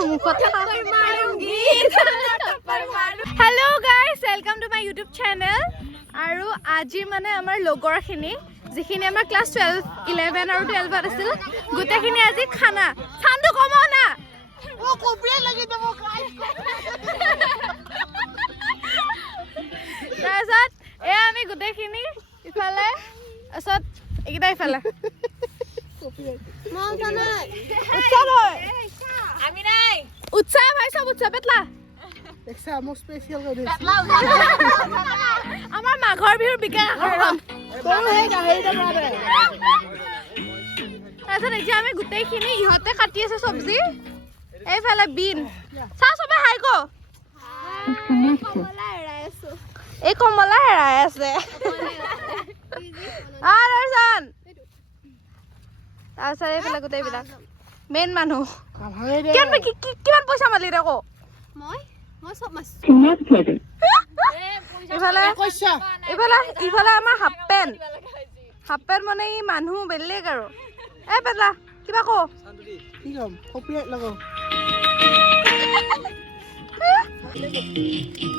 Hello guys, welcome to my YouTube channel. আৰু আজি মানে আমাৰ লগৰখিনি যিখিনি আমাৰ ক্লাস 12 11 আৰু 12 আছিল গোটেইখিনি আজি খানা চান্দু কমাও না ও কপৰিয়া লাগি দেব গাইস তাৰছত এ আমি গোটেইখিনি ইফালে আসত একিটা ইফালে মই জানা উৎসাহ হয় আমি নাই উৎসাহ ভাই সব উৎসাহ পেটলা একসা মোক স্পেশাল কৰি পেটলা আমাৰ মাঘৰ বিহুৰ বিকা আখৰম তোৰ হে গাহৰিটা মাৰে তাৰছত এতিয়া আমি গোটেইখিনি ইহতে কাটি আছে সবজি এইফালে বিন চা সবে হাই কো কমলা হেৰাই আছো এই কমলা হেৰাই আছে আৰজন তাৰছত এইফালে গোটেইবিলাক মেইন মানুহ কিমান পইচা মালি ৰে কো মই সব মাছ ইফালে ইফালে আমাৰ হাফ পেন মানে ই মানুহ বেলেগ আৰু এ পেটলা কিবা কো কি কম কপিয়া লগো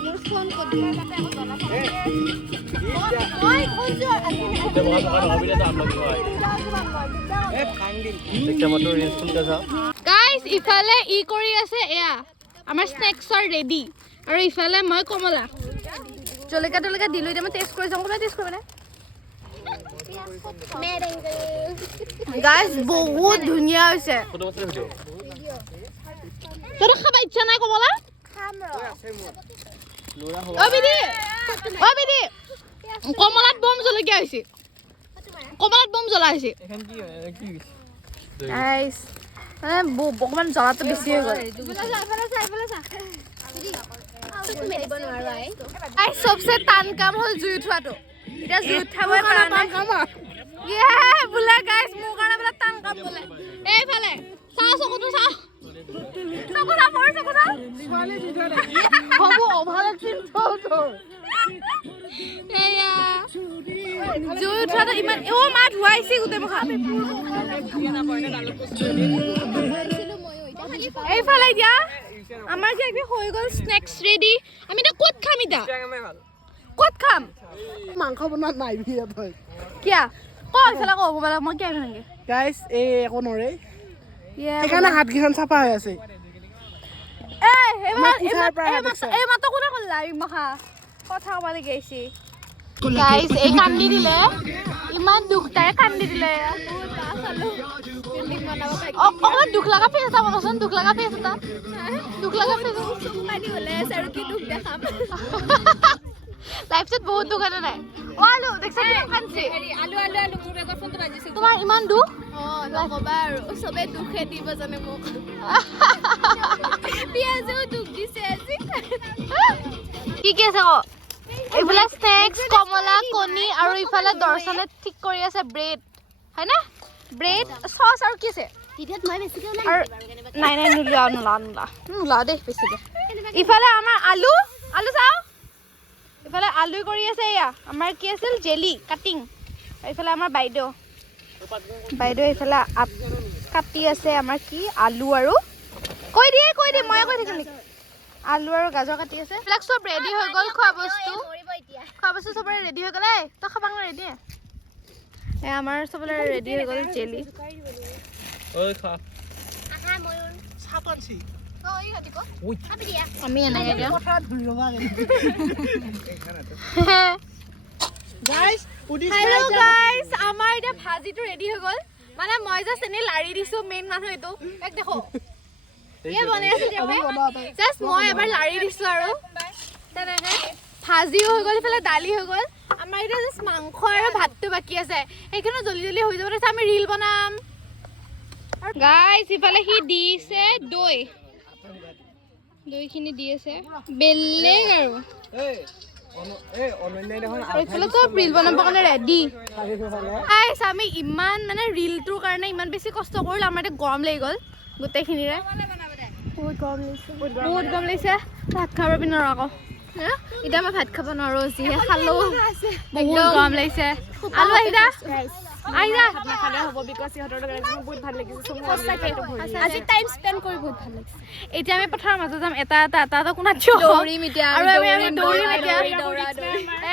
মোৰ ফোন কত দিলা তাতে আকৌ জনা মই কৈছো গাইস ইফালে ই কৰি আছে এয়া আমাৰ স্ন্যাক্সৰ ৰেডি আৰু ইফালে মই কমলা জলকা দিলো এতিয়া মই টেষ্ট কৰি যাম কমলা টেষ্ট কৰিবা না গাইস বহুত ধুনিয়া হৈছে তোৰ খাবা ইচ্ছা নাই কমলা খাম ৰ ও বিদি কমলাত বম জলকীয়া হৈছে কমলাত বম জ্বলা হৈছে এখন কি গাইস বকমান জ্বলাটো বেছি হৈ গ'ল सबसे टान काम हल जुई उठवाটো এটা জুই উঠাবই পৰা নাই ইয়ে বুলা গাইস মোৰ কাৰণে বলা টান কাম বলে এইফালে চা চকুটো চা চকুটা পৰ চকুটা ছোৱালী দিধৰে হ'ব অভাৰ এক্টিং তো এয়া জুই উঠাটো ইমান ও মা ধুৱাইছি গুতে মুখা এইফালে দিয়া আমাৰ যে একবি হৈ গল স্ন্যাক্স ৰেডি আমি এটা কত খাম ইদা কত খাম মাংস বনা নাই বিয়া তই কিয়া কই ফেলা কব বলা মই কি আনগে গাইস এই একো নৰে এখানে হাত গিখন চাপা হৈ আছে এই মাতো কোনে কলা ইমখা কথা কবালে গৈছি গাইস এই কান্দি দিলে ইমান দুখ তাৰে কান্দি দিলে অকমান দুখ লাগা ফেস এটা বনচোন দুখ লাগা ফেস এটা দুখ লাগা ফেস পানি হলে আৰু কি দুখ দেখাম লাইফত বহুত দুখ আছে নাই আলু দেখছ কান্দি আলু মোৰ বেগৰ ফোনটো বাজিছে তোমাৰ ইমান দুখ লগবা আৰু সবে দুখে দিব জানে মোক পিয়াজো দুখ দিছে আজি কি আছে ক এইফালে স্ন্যাক্স কমলা কণী আৰু ইফালে দৰ্শনে ঠিক কৰি আছে ব্ৰেড হয় না ব্ৰেড সস আৰু কি আছে ইডিয়ট মই বেছিকে নাই নুলা দে বেছিকে ইফালে আমাৰ আলু চাও ইফালে আলু কৰি আছে এয়া আমাৰ কি আছিল জেলি কাটিং ইফালে আমাৰ বাইদেউ ইফালে কাটি আছে আমাৰ কি আলু আৰু কৈ দিয়ে মই কৈ থাকিম আলু আৰু গাজৰ কাটি আছে এইবিলাক সব ৰেডি হৈ গল খোৱা বস্তু সবৰে ৰেডি হৈ গল তই খাবাং ৰেডি এ আমাৰ সবৰে ৰেডি হৈ গল জেলি ওই খা আহা ময়ূৰ সাপনছি ওই হাদিকো ওই খাবি দিয়া আমি এনাগে দিয়া কথা ধুই ৰবা গাইস হেল্ল গাইস আমাৰ এটা ভাজিটো ৰেডি হৈ গল মানে মই জাস্ট এনে লাৰি দিছো মেইন মানুহ এটো এক দেখো ये बने আছে দেখো জাস্ট মই এবাৰ লাৰি দিছো আৰু তেনেহে ভাজি হৈ গল ফেলে দালি হৈ গল আমাৰ এটা জাস্ট মাংস আৰু ভাতটো বাকি আছে এইখানে জলদি হৈ যাব তাৰছত আমি ৰীল বনাম গাইস ইফালে হি দিছে দইখিনি দি আছে বেলেগ আৰু অনলাইন দেখোন এইফালে তো ৰীল বনাব কাৰণে ৰেডি গাইস আমি ইমান মানে ৰীলটোৰ কাৰণে ইমান বেছি কষ্ট কৰিল আমাৰ এটা গৰম লাগি গল গোটেইখিনিৰে বহুত গৰম লাগিছে ভাত খাব পিন আকৌ এতিয়া মই ভাত খাব নোৱাৰো যিহে খালো বহুত গৰম লাগিছে আলু আহিদা আইয়া নাখালে হ'ব বিকজ ইহঁতৰ লগত বহুত ভাল লাগিছে আজি টাইম স্পেন্ড কৰি বহুত ভাল লাগিছে এতিয়া আমি পথাৰৰ মাজত যাম এটা কোনাত থিয় দৌৰিম এতিয়া আৰু আমি দৌৰিম এতিয়া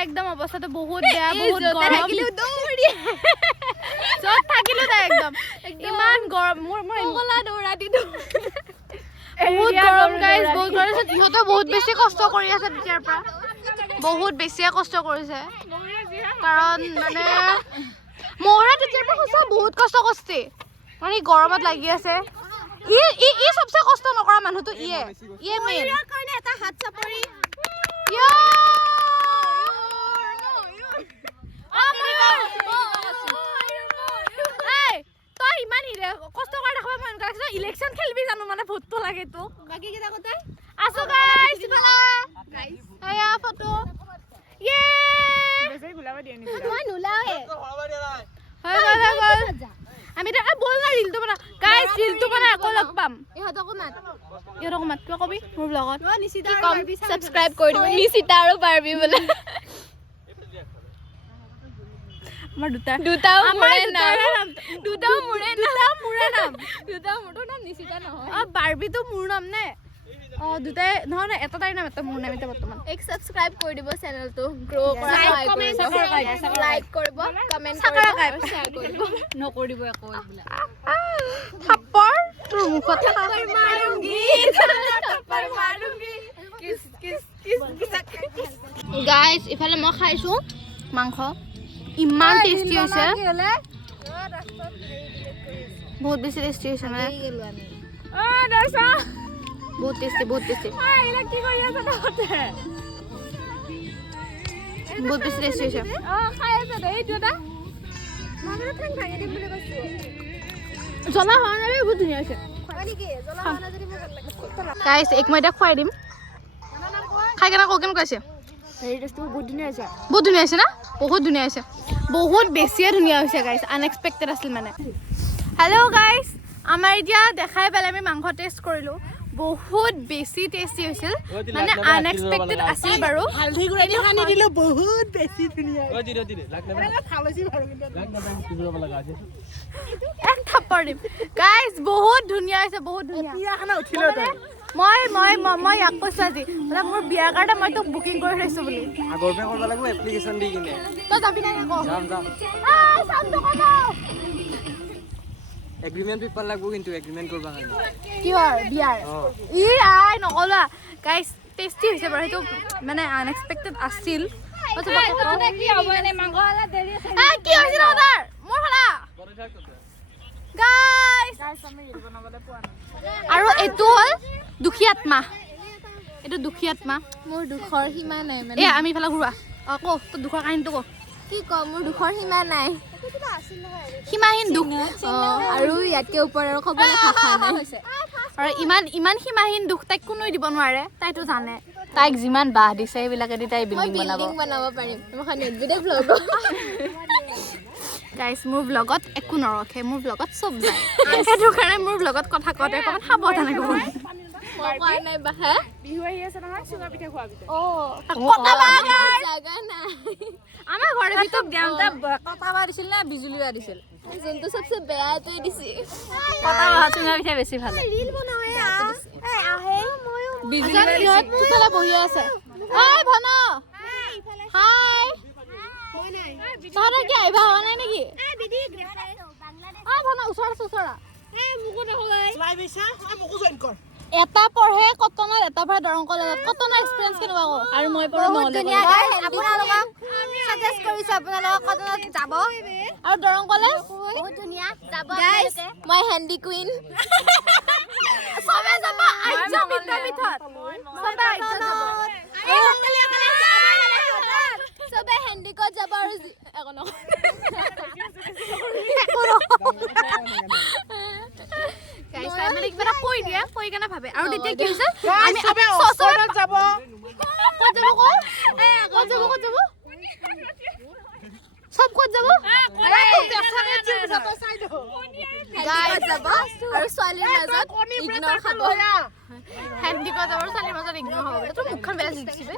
একদম অৱস্থাটো বহুত বেয়া বহুত গৰম য'ত থাকিলো তাই একদম ইমান গৰম মোৰ কলা দৌৰা দিলো বহুত গৰম গাইজ বহুত গৰম ইহঁতে বহুত বেছি কষ্ট কৰি আছে তেতিয়াৰ পৰা বহুত বেছিয়ে কষ্ট কৰিছে কাৰণ মানে মহৰা তেতিয়াৰ পৰা সঁচা বহুত কষ্ট কৰিছে মানে গৰমত লাগি আছে ই সবচে কষ্ট নকৰা মানুহটো ইয়ে মেইন কাৰণে এটা হাত চাপৰি তই ইমান কষ্ট কৰি দেখাব মন কৰিছ ইলেকশ্যন খেলিবি জানো মানে ভোটটো লাগে তোক বাকি কেইটা কথা আছো গাইস এয়া ফটো ইয়ে বেছি গুলাব দিয়ে নি মই নুলাওৱে আমি তো বল না ৰিলটো বনা গাইস ৰিলটো বনা আকৌ লগ পাম ইহঁতকো মাত কিয় কবি মোৰ ব্লগত নিচিতা কম সাবস্ক্ৰাইব কৰি দিব নিচিতা আৰু বাৰবি বোলে আমাৰ দুটাও মোৰে নাম মোৰটো নাম নিচিতা নহয় বাৰবিটো মোৰ নাম নে দুটাই নহয় এটা তাই নাম এটা মোৰ নাম এতিয়া বৰ্তমান এক সাবস্ক্ৰাইব কৰি দিব চেনেলটো গ্ৰো কৰা লাইক কৰিব কমেন্ট কৰিব আৰু শেয়াৰ কৰিব নকৰিব একো এইবিলাক থাপ্পৰ তোৰ মুখত গাইজ ইফালে মই খাইছো মাংস ইমান টেষ্টি হৈছে বহুত বেছি টেষ্টি হৈছে মানে বহুত টেষ্টি বহুত বেছি টেষ্টি হৈছে জ্বলা হোৱা নাই বহুত ধুনীয়া হৈছে গাইজ এক মই এতিয়া খুৱাই দিম খাই কেনে কৈ কেনেকুৱা হৈছে বহুত ধুনীয়া হৈছে না বহুত ধুনীয়া হৈছে বহুত বেছিয়ে ধুনীয়া হৈছে গাইজ আনএক্সপেক্টেড আছিল মানে হেল্ল' গাইজ আমাৰ এতিয়া দেখাই পেলাই আমি মাংস টেষ্ট কৰিলোঁ বহুত বেছি টেষ্টি হৈছিল মানে আনএক্সপেক্টেড আছিল বাৰু বহুত বেছি ধুনীয়া এক থাপ্পৰ দিম গাইজ বহুত ধুনীয়া হৈছে বহুত ধুনীয়া মই ইয়াক কৈছো আজি মানে মোৰ বিয়াৰ কাৰণে মই তোক বুকিং কৰি থৈছো বুলি আগৰ পৰা কৰিব লাগিব এপ্লিকেশ্যন দি কিনে তই যাবি নাই আকৌ যাম এগ্ৰিমেণ্ট পেপাৰ লাগিব কিন্তু এগ্ৰিমেণ্ট কৰিব কাৰণে কিহৰ বিয়াৰ আই নকলা গাইজ টেষ্টি হৈছে বাৰু সেইটো মানে আনএক্সপেক্টেড আছিল কি হৈছিল মোৰ ফালা আৰু এইটো হ'ল দুখী আত্মা এইটো দুখী আত্মা মোৰ দুখৰ সীমা নাই মানে আমি ইফালে ঘূৰোৱা কো তোৰ দুখৰ কাহিনীটো কো কি কম মোৰ দুখৰ সীমা নাই সীমাহীন দুখ আৰু ইয়াতকে ওপৰৰ খবৰ ভাষা নাই আৰু ইমান সীমাহীন দুখ তাইক কোনোৱে দিব নোৱাৰে তাইতো জানে তাইক যিমান বাহ দিছে সেইবিলাকেদি তাই বিল্ডিং বনাব পাৰিম মই নেটবিডে ব্লগ গাইজ মোৰ ব্লগত একো নৰখে মোৰ ব্লগত চব যায় সেইটো কাৰণে মোৰ ব্লগত কথা কওঁতে অকণমান সাৱধানে ক'ব বিহু আহি আছে নহয় চুঙা পিঠা খোৱাবি জাগা নাই আমাৰ ঘৰৰ ভিতৰত দেউতা কটাবা দিছিল নে বিজুলী দিছিল যোনটো চবচে বেয়া এইটোৱে দিছে কটাবা চুঙা পিঠা বেছি ভাল ৰিল বনাওৱে আহে ময়ো বিজুলী বহি আছে ঐ ভন হাই তহঁতৰ কি আহিবা হোৱা নাই নেকি ভন ওচৰা এটা পঢ়ে কটনত এটা পঢ়ে দৰং কলেজত কটনৰ এক্সপিৰিয়েঞ্চ কেনেকুৱা কওঁ আৰু মই আপোনালোকক সাজেষ্ট কৰিছো আপোনালোকক কটনত যাব আৰু দৰং কলেজ বহুত ধুনীয়া যাব মই হেন্দি কুইন চবে যাব আৰ্য বিদ্যাপীঠত চবে আৰ্য যাব চবে হেন্দিকত যাব আৰু মানে কিবা এটা কৈ দিয়ে কৈ কেনে ভাবে আৰু তেতিয়া কি হৈছে আমি চবে অক্সফৰ্ডত যাব ক'ত যাব সব ক'ত যাব আৰু ছোৱালীৰ মাজত ইগনৰ খাব হেন্দিকত যাব ছোৱালীৰ মাজত ইগনৰ হ'ব তোৰ মুখখন বেয়া দিছিবে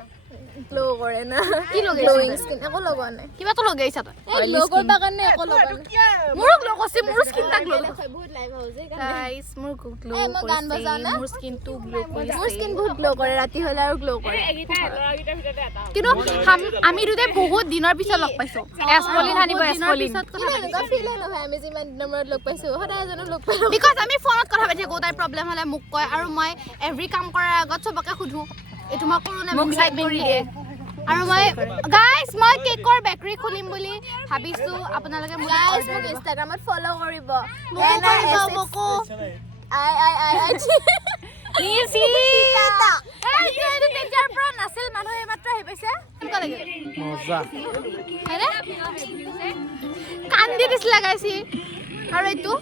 গ্লো কৰে না কি লগাইছ গ্লোইং স্কিন একো লগোৱা নাই কিবা তো লগাইছা তই এই গ্লো কৰিবা কাৰণে একো লগোৱা নাই মোৰো গ্লো কৰিছে মোৰ স্কিন টা গ্লো বহুত লাইভ হৈ যায় গাইস মোৰ গ্লো এই মই গান বজাও না মোৰ স্কিন টো গ্লো কৰিছে মোৰ স্কিন বহুত গ্লো কৰে ৰাতি হ'লে আৰু গ্লো কৰে ল'ৰাকেইটাৰ ভিতৰতে এটা কিন্তু আমি দুটাই বহুত দিনৰ পিছত লগ পাইছো এছপলিন আনিব এছপলিন এনেকুৱা ফিল নহয় আমি যিমান দিনৰ মূৰত লগ পাইছো সদায় জানো লগ পাই বিকজ আমি ফোনত কথা পাতি থাকো তাই প্ৰব্লেম হ'লে মোক কয় আৰু মই এভৰি কাম কৰাৰ আগত চবকে সুধো এইটো মই কৰো নে মোক গাইড কৰি দিয়ে আৰু মই গাইস মই কেকৰ বেকাৰী খুলিম বুলি ভাবিছো আপোনালোকে গাইস মোক ইনষ্টাগ্ৰামত ফলো কৰিব মোকো আই নিচিতা এইটো তেজাৰ পৰা নাছিল মানুহ এইমাত্ৰ আহি পাইছে কেনেকুৱা লাগে মজা হেৰে কান্দি দিছিল গাইছি আৰু এইটো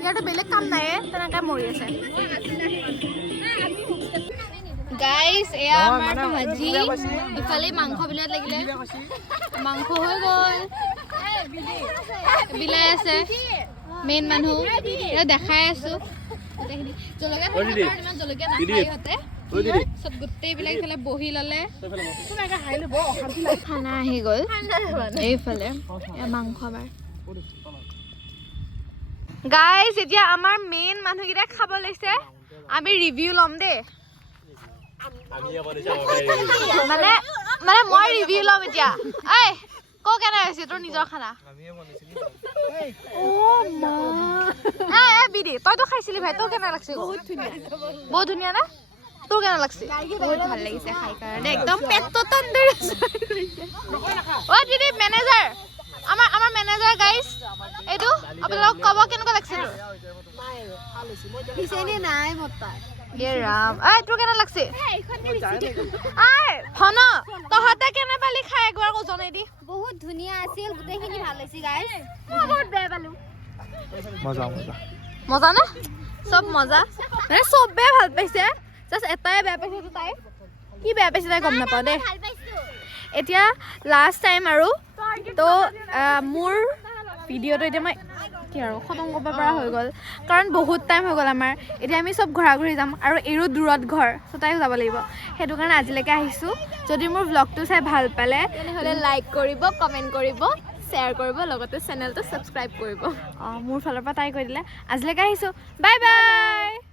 ইয়াতে বেলেগ কাম নাই তেনেকৈ মৰি আছে গাইস এয়া আমাৰ ভাজি ইফালে মাংস বিলাত লাগিলে মাংস হৈ গ'ল বিলাই আছে মেইন মানুহ এটা দেখাই আছো জলকীয়া ইমান জলকীয়া নাখায় ইহঁতে চব গোটেইবিলাক ইফালে বহি ল'লে খানা আহি গ'ল এইফালে মাংস আমাৰ গাইস এতিয়া আমাৰ মেইন মানুহকেইটা খাব লৈছে আমি ৰিভিউ ল'ম দেই মানে মই ৰিভিউ ল'ম এতিয়া ঐ ক কেনে হৈছে তোৰ নিজৰ খানা বিধি তইতো খাইছিলি ভাই তোৰ কেনে লাগছে বহুত ধুনীয়া না তোৰ কেনে লাগছে বহুত ভাল লাগিছে খাই কাৰণে একদম পেটটো তন্দুৰি অ দিদি মেনেজাৰ আমাৰ মেনেজাৰ গাইস এইটো আপোনালোক কব কেনেকুৱা লাগছে পিছেনে নাই মতা এ ৰাম এই তোৰ কেনে লাগছে হন তহঁতে কেনে পালি খাই একবাৰ আকৌ জনাই দি বহুত ধুনীয়া আছিল গোটেইখিনি ভাল হৈছে গাইস বহুত বেয়া পালো মজা মজা মজা না চব মজা মানে চবে ভাল পাইছে জাষ্ট এটাই বেয়া পাইছে তো তাই কি বেয়া পাইছে তাই গম নাপাওঁ দেই ভাল পাইছো এতিয়া লাষ্ট টাইম আৰু তো মোৰ ভিডিঅ'টো এতিয়া মই কি আৰু খতম কৰিব পৰা হৈ গ'ল কাৰণ বহুত টাইম হৈ গ'ল আমাৰ এতিয়া আমি চব ঘূৰা ঘূৰি যাম আৰু এৰো দূৰত ঘৰ চ' তাইও যাব লাগিব সেইটো কাৰণে আজিলৈকে আহিছোঁ যদি মোৰ ভ্লগটো চাই ভাল পালে তেনেহ'লে লাইক কৰিব কমেণ্ট কৰিব শ্বেয়াৰ কৰিব লগতে চেনেলটো ছাবস্ক্ৰাইব কৰিব মোৰ ফালৰ পৰা তাই কৈ দিলে আজিলৈকে আহিছোঁ বাই বাই